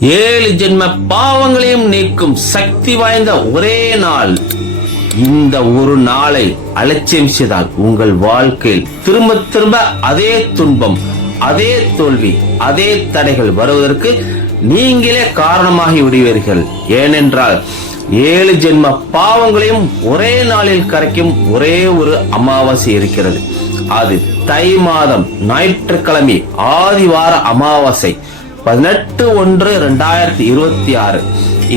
ஏழு ஜென்ம பாவங்களையும் நீக்கும் சக்தி வாய்ந்த ஒரே நாள். இந்த ஒரு நாளை அலட்சியம் செய்தால் உங்கள் வாழ்க்கையில் திரும்ப திரும்ப அதே துன்பம் அதே தோல்வி அதே தடைகள் வருவதற்கு நீங்களே காரணமாகி விடுவீர்கள். ஏனென்றால் ஏழு ஜென்ம பாவங்களையும் ஒரே நாளில் கரைக்கும் ஒரே ஒரு அமாவாசை இருக்கிறது. அது தை மாதம் ஞாயிற்றுக்கிழமை ஆதிவார அமாவாசை. பதினெட்டு ஒன்று ரெண்டாயிரத்தி இருபத்தி ஆறு.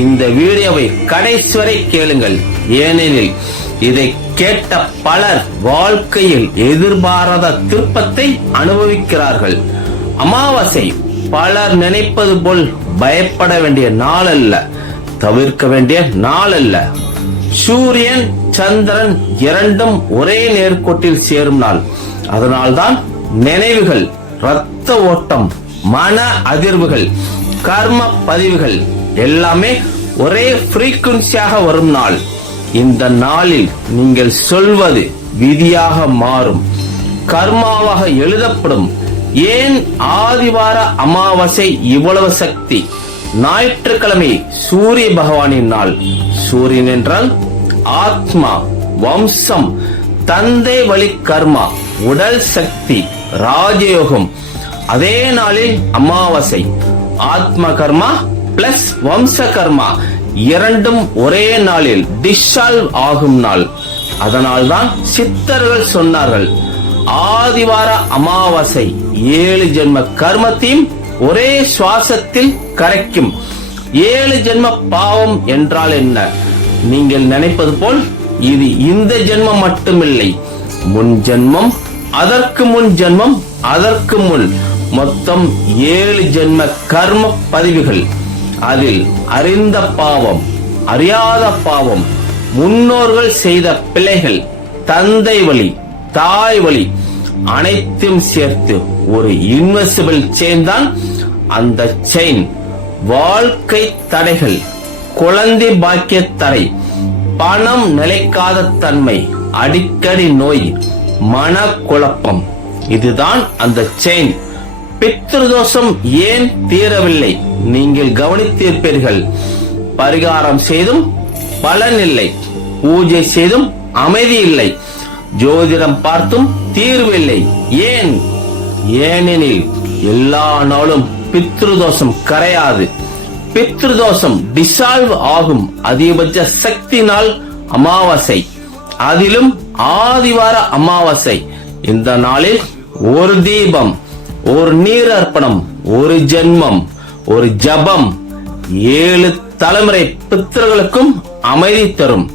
இந்த வீடியோவை கடைசி வரை கேளுங்கள். ஏனெனில் இதை கேட்ட பலர் வாழ்க்கையில் எதிர்பாராத திருப்பத்தை அனுபவிக்கிறார்கள். அமாவாசை பலர் நினைப்பது போல் பயப்பட வேண்டிய நாள் அல்ல தவிர்க்க வேண்டிய நாள் அல்ல சூரியன் சந்திரன் இரண்டும் ஒரே நேர்கோட்டில் சேரும் நாள். அதனால்தான் நினைவுகள் இரத்த ஓட்டம் மன அதிர்வுகள் கர்ம பதிவுகள் எல்லாமே ஒரே ஃப்ரீக்குவன்சியாக வரும் நாள். இந்த நாளில் நீங்கள் சொல்வது விதியாக மாறும். கர்மாவாக எழுதப்படும். ஏன் ஆதிவார அமாவாசை இவ்வளவு சக்தி? ஞாயிற்றுக்கிழமை சூரிய பகவானின் நாள். சூரியன் என்றால் ஆத்மா வம்சம் தந்தை வழி கர்மா உடல் சக்தி ராஜயோகம் அதே நாளில் அமாவாசை ஆத்ம கர்மா பிளஸ் வம்ச கர்மா இரண்டும் ஒரே நாளில் டிஷால்வ் ஆகும் நாள். அதனால்தான் சித்தர்கள் சொன்னார்கள் ஆதிவார அமாவாசை ஏழு ஜென்ம கர்மத்தையும் ஒரே சுவாசத்தில் கரைக்கும். ஏழு ஜென்ம பாவம் என்றால் என்ன? நீங்கள் நினைப்பது போல் இது இந்த ஜென்மம் மட்டுமில்லை. முன் ஜென்மம் அதற்கு முன் ஜென்மம் அதற்கு முன். மொத்தம் ஏழு ஜென்ம கர்ம பதிவுகள். அதில் அறிந்த பாவம் அறியாத பாவம் முன்னோர்கள் செய்த பிழைகள் தந்தை வழி தாய் வழி அனைத்தும் சேர்த்து ஒரு இன்வெசிபிள் செயின் தான் அந்த செயின் வாழ்க்கை தடைகள் குழந்தை பாக்கிய தடை பணம் நிலைக்காத தன்மை அடிக்கடி நோய் மன குழப்பம் இதுதான் அந்த செயின் பித்ருதோஷம் ஏன் தீரவில்லை? நீங்கள் கவனித்திருப்பீர்கள். பரிகாரம் செய்தும் பலன் இல்லை. பூஜை செய்தும் அமைதி இல்லை. ஜோதிடம் பார்த்தும் தீர்வு இல்லை. ஏன்? ஏனெனில் எல்லா நாளும் பித்ருதோஷம் கரையாது. பித்ருதோஷம் டிசால்வ் ஆகும். அதிகபட்ச சக்தி நாள் அமாவாசை. அதிலும் ஆதிவார அமாவாசை. இந்த நாளில் ஒரு தீபம். ஒரு நீர் அர்ப்பணம் ஒரு ஜென்மம் ஒரு ஜபம் ஏழு தலைமுறை பித்தர்களுக்கும் அமைதி தரும்.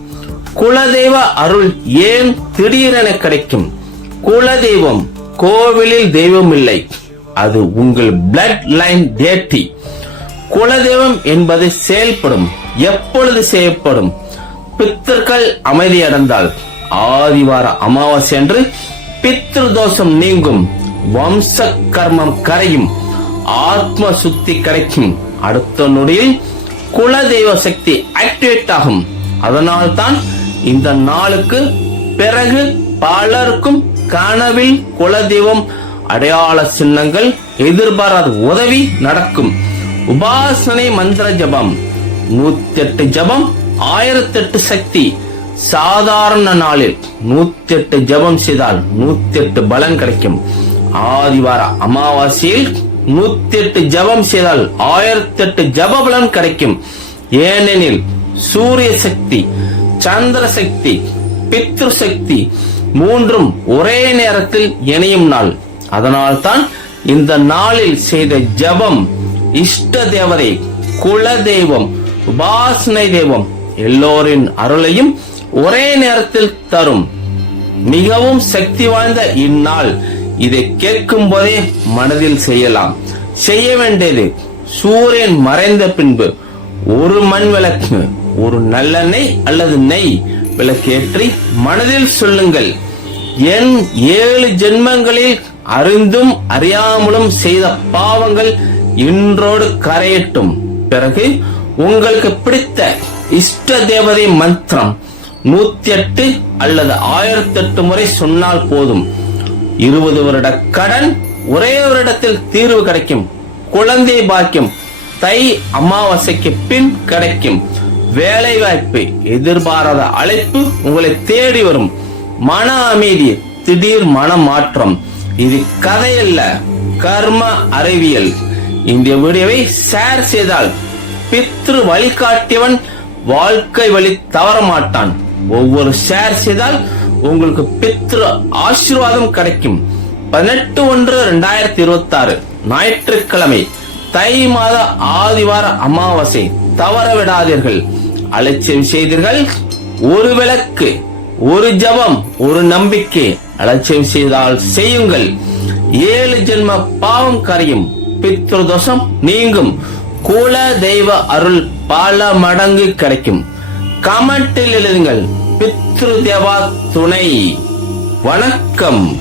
குலதெய்வ அருள் ஏன் திடீரென கிடைக்கும்? குலதெய்வம் கோவிலில் தெய்வம் இல்லை. அது உங்கள் பிளட் லைன் தேட்டி குலதெய்வம் என்பது செயல்படும் எப்பொழுது செய்யப்படும்? பித்தர்கள் அமைதி அடைந்தால் ஆதிவார அமாவாசை அன்று பித்ரு தோஷம் நீங்கும். வம்ச கர்மம் கரையும் ஆத்ம சுத்தி கிடைக்கும். அடுத்த நொடியில் குலதெய்வ சக்தி ஆக்டிவேட் ஆகும். அதனால்தான் இந்த நாளுக்கு பிறகு பலருக்கும் கனவில் குலதெய்வம் அடையாள சின்னங்கள் எதிர்பாராத உதவி நடக்கும். உபாசனை மந்திர ஜபம் நூத்தி எட்டு ஜபம் ஆயிரத்தி எட்டு சக்தி. சாதாரண நாளில் நூத்தி எட்டு ஜபம் செய்தால் நூத்தி எட்டு பலன் கிடைக்கும். ஆதிவார அமாவாசையில் நூத்தி எட்டு ஜபம் செய்தால் ஆயிரத்தி எட்டு ஜப பலன் கிடைக்கும். ஏனெனில் சூரிய சக்தி சந்திர சக்தி பித்ரு சக்தி மூன்றும் ஒரே நேரத்தில் இணையும் நாள். அதனால்தான் இந்த நாளில் செய்த ஜபம் இஷ்ட தேவதை குல தெய்வம் உபாசனை தெய்வம் எல்லோரின் அருளையும் ஒரே நேரத்தில் தரும். மிகவும் சக்தி வாய்ந்த இந்நாள். இதை கேட்கும் போதே மனதில் செய்யலாம். செய்ய வேண்டியது சூரியன் மறைந்த பின்பு ஒரு மண் விளக்கு ஒரு நல்ல நெய் அல்லது நெய் விளக்கேற்றி மனதில் சொல்லுங்கள். என் ஏழு ஜென்மங்களில் அறிந்தும் அறியாமலும் செய்த பாவங்கள் இன்றோடு கரையட்டும். பிறகு உங்களுக்கு பிடித்த இஷ்ட தேவதை மந்திரம் நூத்தி எட்டு அல்லது ஆயிரத்தி எட்டு முறை சொன்னால் போதும். இருபது வருட கடன் ஒரே வருடத்தில் தீர்வு கிடைக்கும். குழந்தை பாக்கியம் தை அமாவாசைக்கு பின் கிடைக்கும். வேலை வாய்ப்பு எதிர்பாராத அழைப்பு உங்களை தேடி வரும். மன அமைதி திடீர் மன மாற்றம். இது கதையல்ல கர்ம அறிவியல். இந்த வீடியோவை ஷேர் செய்தால் பித்ரு வழிகாட்டியவன் வாழ்க்கை வழி தவற மாட்டான் ஒவ்வொரு ஷேர் செய்தால் உங்களுக்கு பித்ரு ஆசீர்வாதம் கிடைக்கும். பதினெட்டு ஒன்று ரெண்டாயிரத்தி இருபத்தி ஆறு ஞாயிற்றுக்கிழமை தை மாத ஆதிவார அமாவாசை. தவற விடாதீர்கள். அலட்சியம் செய்தீர்கள். ஒரு விளக்கு ஒரு ஜபம் ஒரு நம்பிக்கை. அலட்சியம் செய்தால் செய்யுங்கள். ஏழு ஜென்ம பாவம் கரையும். பித்ருதோஷம் நீங்கும். குல தெய்வ அருள் பல மடங்கு கிடைக்கும். கமெண்டில் எழுதுங்கள். பித்ரு தேவா துணை. வணக்கம்.